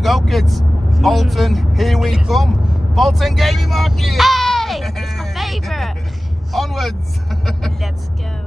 we go, kids. Bolton, here we come. Bolton Gaming Market. Hey, it's my favourite. Onwards. Let's go.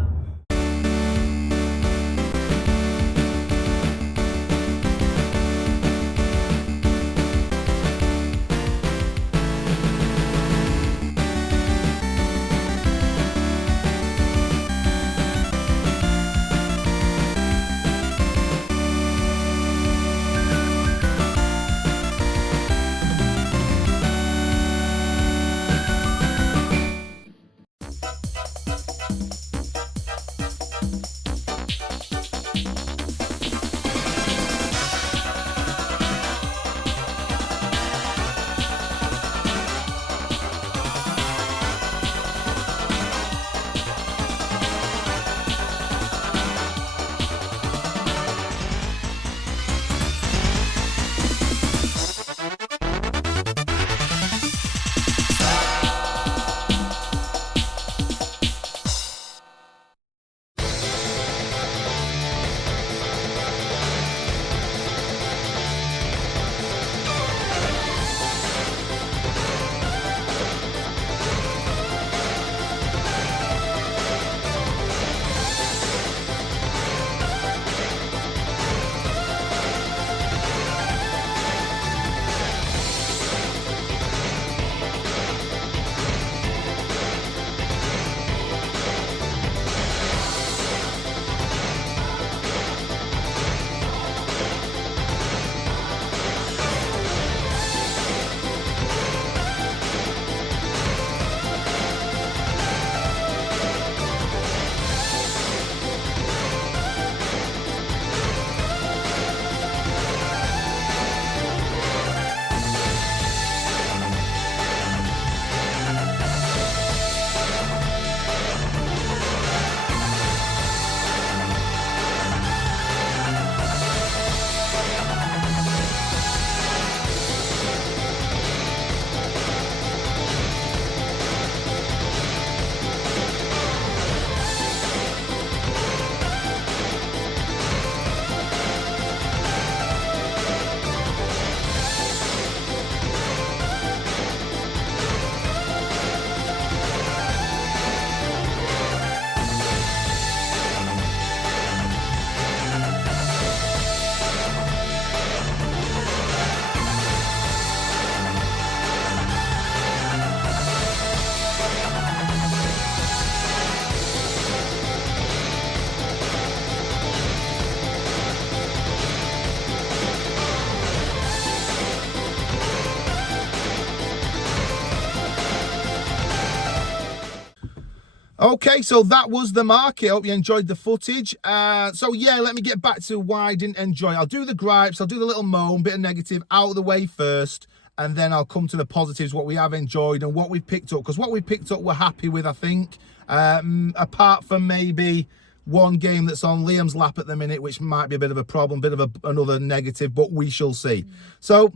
Okay, so that was the market. Hope you enjoyed the footage. So yeah, let me get back to why I didn't enjoy it. I'll do the gripes, I'll do the little moan, bit of negative out of the way first, and then I'll come to the positives, what we have enjoyed and what we've picked up. Because what we've picked up, we're happy with, I think. Apart from maybe one game that's on Liam's lap at the minute, which might be a bit of a problem, bit of another negative, but we shall see. So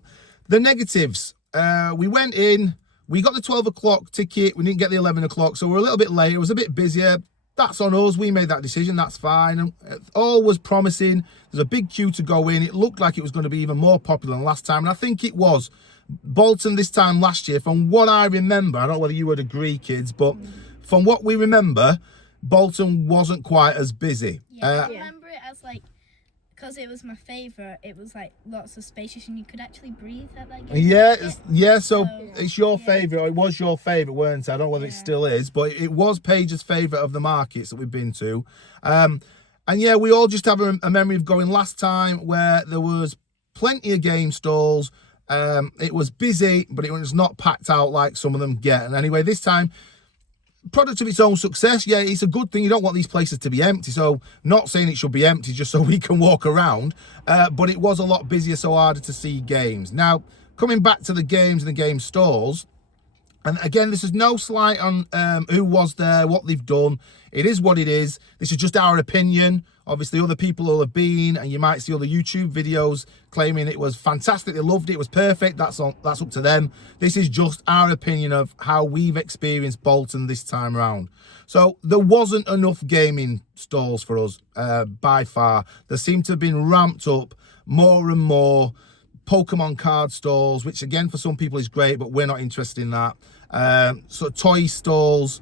the negatives, we went in. We got the 12 o'clock ticket. We didn't get the 11 o'clock, so we're a little bit late. It was a bit busier. That's on us. We made that decision. That's fine. And all was promising. There's a big queue to go in. It looked like it was going to be even more popular than last time, and I think it was. Bolton this time last year, from what I remember, I don't know whether you would agree, kids, but from what we remember, Bolton wasn't quite as busy. Yeah, I remember it as like, because it was my favourite, it was like lots of spacious and you could actually breathe at that game. So it's your favourite, or it was your favourite, weren't it? I don't know whether it still is, but it was Paige's favourite of the markets that we've been to. And yeah, we all just have a memory of going last time where there was plenty of game stalls. It was busy, but it was not packed out like some of them get. And anyway, this time, product of its own success. Yeah, it's a good thing. You don't want these places to be empty, so not saying it should be empty just so we can walk around, but it was a lot busier, so harder to see games. Now, coming back to the games and the game stores, and again, this is no slight on who was there, what they've done. It is what it is. This is just our opinion. Obviously, other people will have been, and you might see other YouTube videos claiming it was fantastic, they loved it, it was perfect. That's up to them. This is just our opinion of how we've experienced Bolton this time around. So there wasn't enough gaming stalls for us by far. There seemed to have been ramped up more and more. Pokemon card stalls, which again for some people is great, but we're not interested in that. So toy stalls,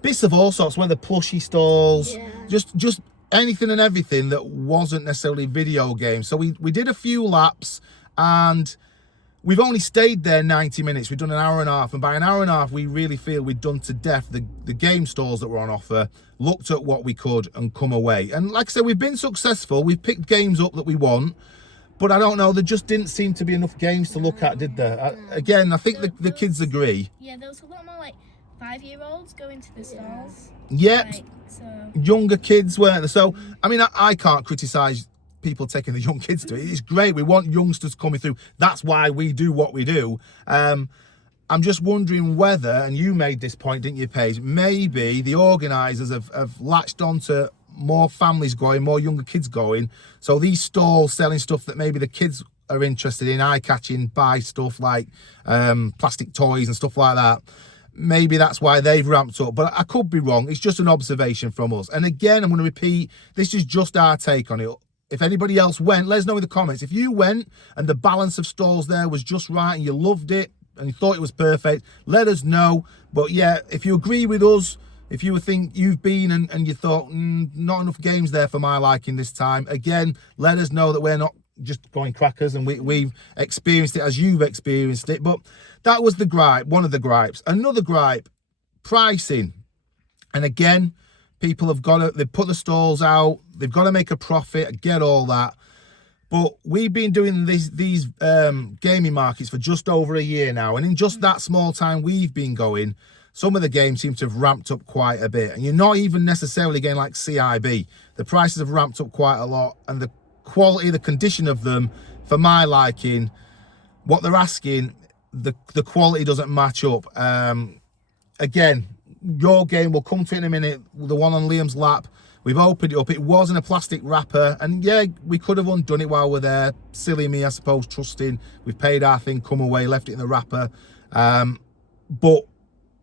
bits of all sorts, one of the plushie stalls, just anything and everything that wasn't necessarily video games. So we did a few laps, and we've only stayed there 90 minutes. We've done an hour and a half, and by an hour and a half, we really feel we'd done to death the game stores that were on offer, looked at what we could, and come away. And like I said, we've been successful. We've picked games up that we want, but I don't know, there just didn't seem to be enough games to look at, did there? Again, I think the kids agree. Yeah, there was a lot more like 5-year-olds going to the stalls. Yep. Like, so. Younger kids, weren't there? So, I mean, I can't criticise people taking the young kids to it. It's great. We want youngsters coming through. That's why we do what we do. I'm just wondering whether, and you made this point, didn't you, Paige? Maybe the organisers have latched onto more families going, more younger kids going. So these stalls selling stuff that maybe the kids are interested in, eye-catching, buy stuff like plastic toys and stuff like that. Maybe that's why they've ramped up, but I could be wrong. It's just an observation from us. And again, I'm going to repeat, this is just our take on it. If anybody else went, let us know in the comments. If you went and the balance of stalls there was just right and you loved it and you thought it was perfect, let us know. But yeah, if you agree with us, if you think you've been and you thought, not enough games there for my liking this time, again, let us know that we're not just going crackers and we've experienced it as you've experienced it. But that was the gripe, one of the gripes. Another gripe, pricing. And again, people have got to, they've put the stalls out, they've got to make a profit, I get all that. But we've been doing these gaming markets for just over a year now. And in just that small time we've been going, some of the games seem to have ramped up quite a bit. And you're not even necessarily getting like CIB. The prices have ramped up quite a lot. And the quality, the condition of them, for my liking, what they're asking, the quality doesn't match up. Again, your game, we'll come to it in a minute, the one on Liam's lap, we've opened it up. It was in a plastic wrapper, and yeah, we could have undone it while we're there. Silly me, I suppose, trusting. We've paid our thing, come away, left it in the wrapper. But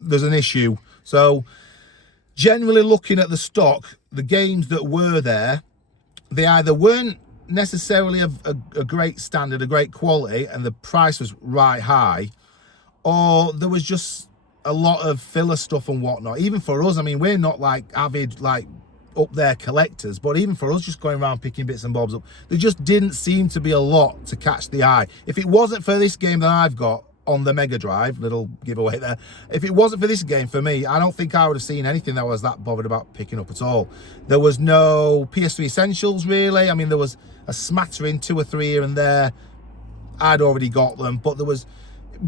there's an issue. So generally looking at the stock, the games that were there, they either weren't necessarily of a great standard, a great quality, and the price was right high, or there was just a lot of filler stuff and whatnot. Even for us, I mean, we're not like avid, like up there collectors, but even for us just going around picking bits and bobs up, there just didn't seem to be a lot to catch the eye. If it wasn't for this game that I've got on the Mega Drive, little giveaway there, if it wasn't for this game, for me, I don't think I would have seen anything that I was that bothered about picking up at all. There was no PS3 Essentials, really. I mean, there was a smattering, 2 or 3 here and there. I'd already got them, but there was,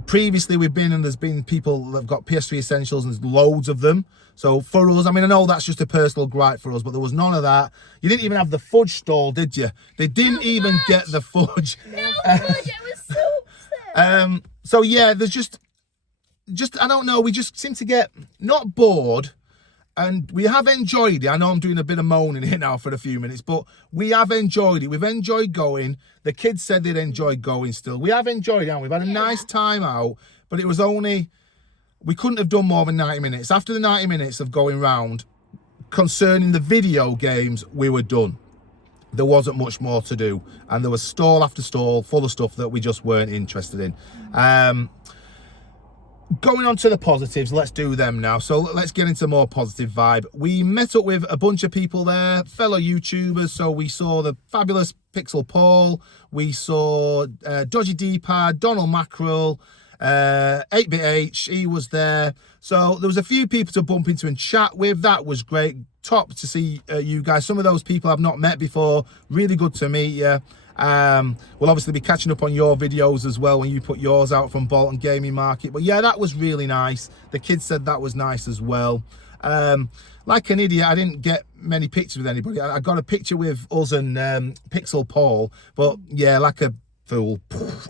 previously we've been, and there's been people that have got PS3 Essentials, and there's loads of them. So for us, I mean, I know that's just a personal gripe for us, but there was none of that. You didn't even have the fudge stall, did you? They didn't even get the fudge. No fudge, I was so upset. So yeah, there's just I don't know, we just seem to get not bored, and we have enjoyed it. I know I'm doing a bit of moaning here now for a few minutes, but we have enjoyed it. We've enjoyed going. The kids said they'd enjoy going still. We have enjoyed it, and we've had a nice time out, but it was only, we couldn't have done more than 90 minutes. After the 90 minutes of going round, concerning the video games, we were done. There wasn't much more to do, and there was stall after stall full of stuff that we just weren't interested in. Going on to the positives, let's do them now. So let's get into more positive vibe. We met up with a bunch of people there, fellow YouTubers. So we saw the fabulous Pixel Paul, we saw Dodgy D-Pad, Donald Mackerel, 8BitH, he was there. So there was a few people to bump into and chat with. That was great. Top to see you guys. Some of those people I've not met before. Really good to meet you. We'll obviously be catching up on your videos as well when you put yours out from Bolton Gaming Market. But yeah, that was really nice. The kids said that was nice as well. Like an idiot, I didn't get many pictures with anybody. I got a picture with us and Pixel Paul. But yeah, like a fool,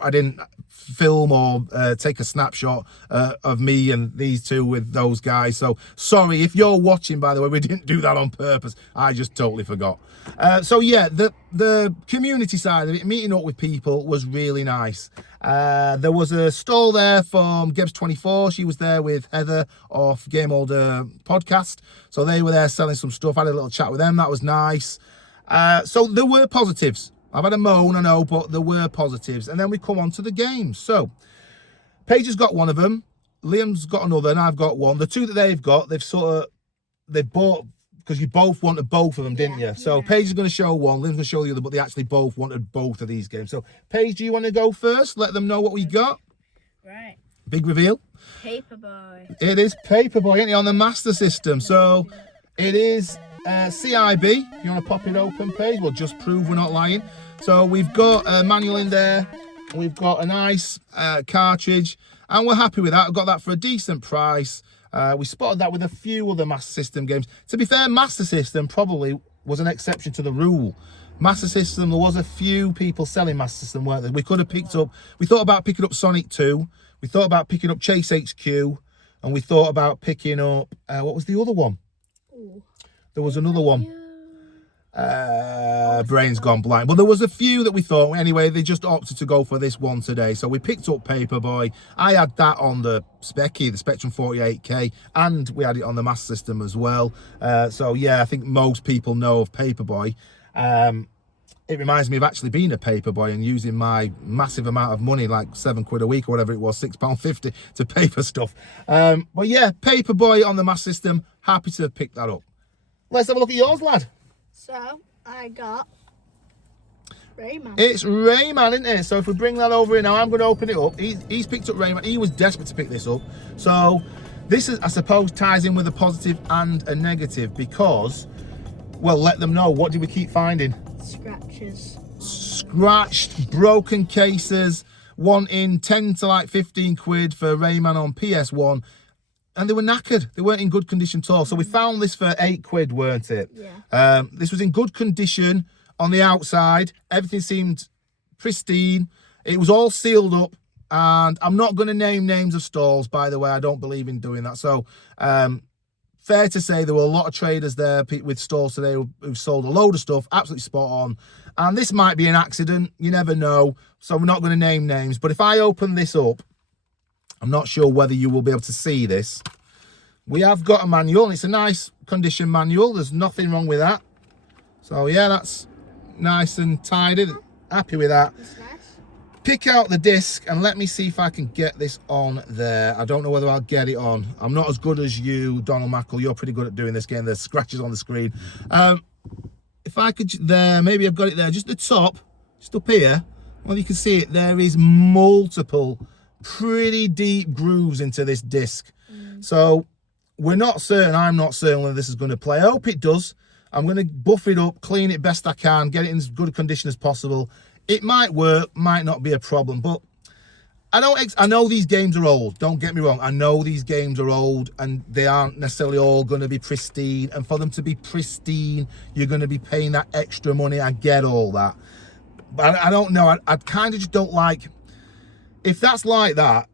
I didn't film or take a snapshot of me and these two with those guys. So sorry if you're watching, by the way, we didn't do that on purpose. I just totally forgot. So yeah, the community side of it, meeting up with people, was really nice. There was a stall there from Gebs24. She was there with Heather off Game Older podcast. So they were there selling some stuff. I had a little chat with them. That was nice. So there were positives. I've had a moan, I know, but there were positives. And then we come on to the games. So, Paige has got one of them. Liam's got another, and I've got one. The two that they've got, they've bought, because you both wanted both of them, didn't you? So, Paige is going to show one, Liam's going to show the other, but they actually both wanted both of these games. So, Paige, do you want to go first? Let them know what we got. Right. Big reveal. Paperboy. It is Paperboy, isn't it, on the Master System. So, it is CIB. If you want to pop it open, Paige, we'll just prove we're not lying. So we've got a manual in there. We've got a nice cartridge, and we're happy with that. I've got that for a decent price. We spotted that with a few other Master System games. To be fair, Master System probably was an exception to the rule. Master System, there was a few people selling Master System, weren't there? We could have picked up, we thought about picking up Sonic 2. We thought about picking up Chase HQ. And we thought about picking up, what was the other one? Ooh. There was another one. Brain's gone blank. But there was a few that we thought. Anyway, they just opted to go for this one today. So we picked up Paperboy. I had that on the Specky, the Spectrum 48K, and we had it on the Master System as well. So yeah, I think most people know of Paperboy. It reminds me of actually being a Paperboy and using my massive amount of money, like £7 a week or whatever it was, £6.50 to pay for stuff. But yeah, Paperboy on the Master System. Happy to have picked that up. Let's have a look at yours, lad. So, I got Rayman. It's Rayman, isn't it? So if we bring that over here now, I'm going to open it up. He's picked up Rayman. He was desperate to pick this up. So this, is, I suppose, ties in with a positive and a negative because, well, let them know. What did we keep finding? Scratches. Scratched, broken cases, wanting 10 to like 15 quid for Rayman on PS1. And they were knackered. They weren't in good condition at all. So we found this for £8, weren't it? Yeah. This was in good condition on the outside. Everything seemed pristine. It was all sealed up. And I'm not going to name names of stalls, by the way. I don't believe in doing that. So, fair to say there were a lot of traders there with stalls today who've sold a load of stuff. Absolutely spot on. And this might be an accident. You never know. So we're not going to name names. But if I open this up, I'm not sure whether you will be able to see this. We have got a manual, and it's a nice condition manual. There's nothing wrong with that. So, yeah, that's nice and tidy. Happy with that. That's nice. Pick out the disc, and let me see if I can get this on there. I don't know whether I'll get it on. I'm not as good as you, Donald Mackle. You're pretty good at doing this, getting the scratches on the screen. If I could, there, maybe I've got it there. Just the top, just up here. Well, you can see it. There is multiple pretty deep grooves into this disc. So we're not certain, I'm not certain whether this is going to play. I hope it does. I'm going to buff it up, clean it best I can, get it in as good a condition as possible. It might work, might not be a problem, but I know these games are old. Don't get me wrong. I know these games are old and they aren't necessarily all going to be pristine. And for them to be pristine, you're going to be paying that extra money. I get all that. But I don't know. I kind of just don't like, if that's like that,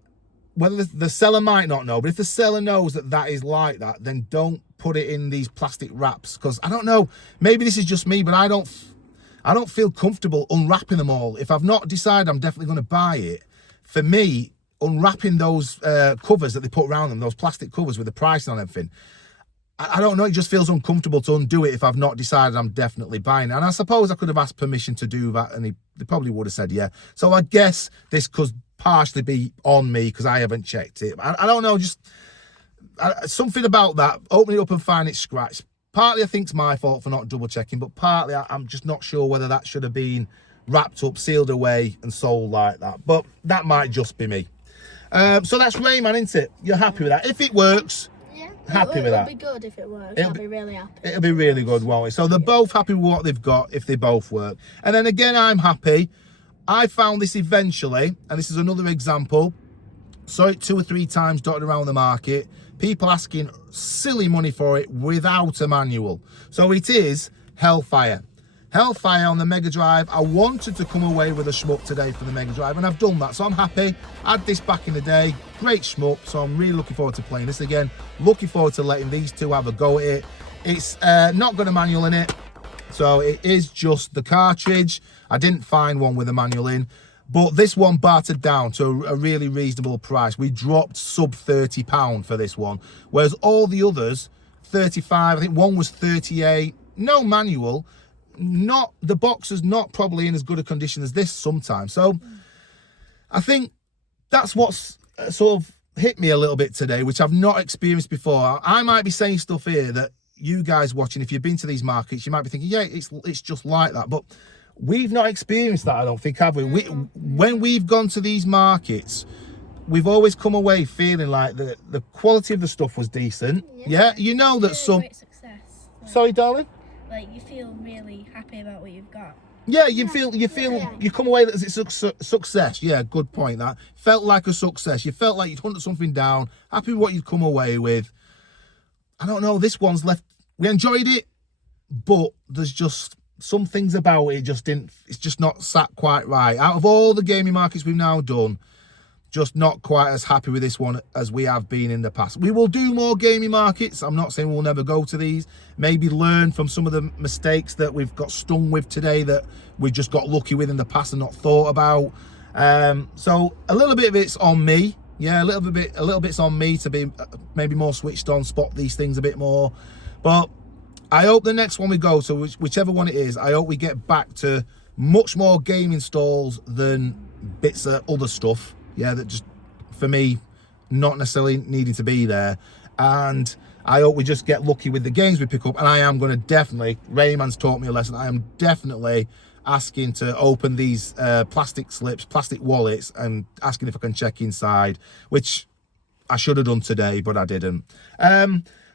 whether the seller might not know, but if the seller knows that that is like that, then don't put it in these plastic wraps. Because I don't know, maybe this is just me, but I don't feel comfortable unwrapping them all. If I've not decided I'm definitely going to buy it, for me, unwrapping those covers that they put around them, those plastic covers with the price on everything, I don't know, it just feels uncomfortable to undo it if I've not decided I'm definitely buying it. And I suppose I could have asked permission to do that, and they probably would have said yeah. So I guess this could partially be on me because I haven't checked it. I don't know, just something about that, opening it up and finding it scratched. Partly I think it's my fault for not double checking, but partly I'm just not sure whether that should have been wrapped up, sealed away and sold like that. But that might just be me. So that's Rayman, isn't it? You're happy with that? If it works, yeah, happy with that. It'll be good if it works. I'll be really happy. It'll be really good, won't it? So they're both happy with what they've got if they both work. And then again, I'm happy. I found this eventually, and this is another example. Saw it 2 or 3 times dotted around the market. People asking silly money for it without a manual. So it is Hellfire. Hellfire on the Mega Drive. I wanted to come away with a shmup today for the Mega Drive, and I've done that. So I'm happy. I had this back in the day. Great shmup. So I'm really looking forward to playing this again. Looking forward to letting these two have a go at it. It's not got a manual in it. So it is just the cartridge. I didn't find one with a manual in. But this one bartered down to a really reasonable price. We dropped sub £30 for this one. Whereas all the others, 35, I think one was 38. No manual. not, the box is not probably in as good a condition as this sometimes. So I think that's what's sort of hit me a little bit today, which I've not experienced before. I might be saying stuff here that you guys watching, if you've been to these markets, you might be thinking, yeah, it's just like that. But we've not experienced that, I don't think, have we? When we've gone to these markets, we've always come away feeling like the quality of the stuff was decent. Yeah, you know that some... Great success. Like, Sorry, darling? Like, you feel really happy about what you've got. Yeah, you come away that it's a success. Yeah, good point. That felt like a success. You felt like you'd hunted something down, happy with what you'd come away with. I don't know, this one's left, we enjoyed it, but there's just some things about it it's just not sat quite right. Out of all the gaming markets we've now done, just not quite as happy with this one as we have been in the past. We will do more gaming markets. I'm not saying we'll never go to these. Maybe learn from some of the mistakes that we've got stung with today that we just got lucky with in the past and not thought about. So a little bit of it's on me. Yeah, a little bit's on me to be maybe more switched on, spot these things a bit more. But I hope the next one we go to, whichever one it is, I hope we get back to much more gaming stalls than bits of other stuff. Yeah, that just, for me, not necessarily needing to be there. And I hope we just get lucky with the games we pick up. And I am going to definitely, Rayman's taught me a lesson, I am definitely asking to open these plastic slips, plastic wallets, and asking if I can check inside, which I should have done today, but I didn't.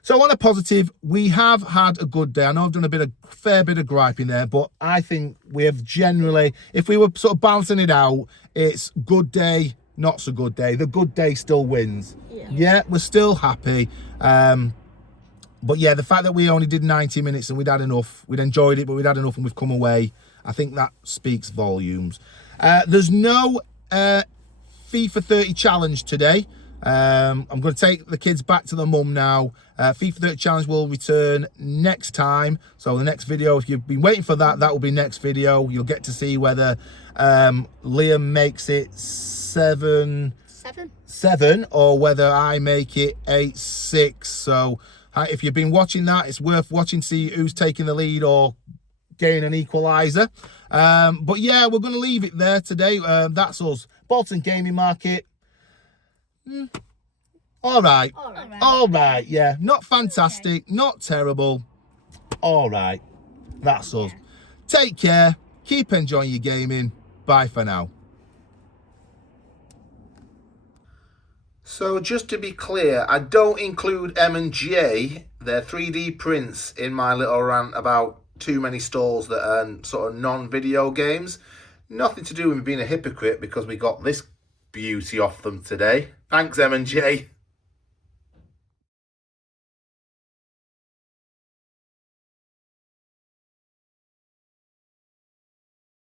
So on a positive, we have had a good day. I know I've done a fair bit of griping there, but I think we have generally, if we were sort of balancing it out, it's good day, not so good day. The good day still wins. Yeah, we're still happy. But yeah, the fact that we only did 90 minutes and we'd had enough, we'd enjoyed it, but we'd had enough and we've come away, I think that speaks volumes. There's no FIFA 30 challenge today. I'm going to take the kids back to the mum now. FIFA 30 challenge will return next time. So the next video, if you've been waiting for that, that will be next video. You'll get to see whether Liam makes it 7 or whether I make it 8-6. So if you've been watching that, it's worth watching to see who's taking the lead or getting an equaliser. But yeah, we're going to leave it there today. That's us. Bolton Gaming Market. All right, yeah, not fantastic, not terrible, all right, that's us. Take care, keep enjoying your gaming, bye for now. So just to be clear, I don't include M&J, their 3D prints, in my little rant about too many stalls that are sort of non-video games. Nothing to do with me being a hypocrite, because we got this beauty off them today. Thanks, M&J.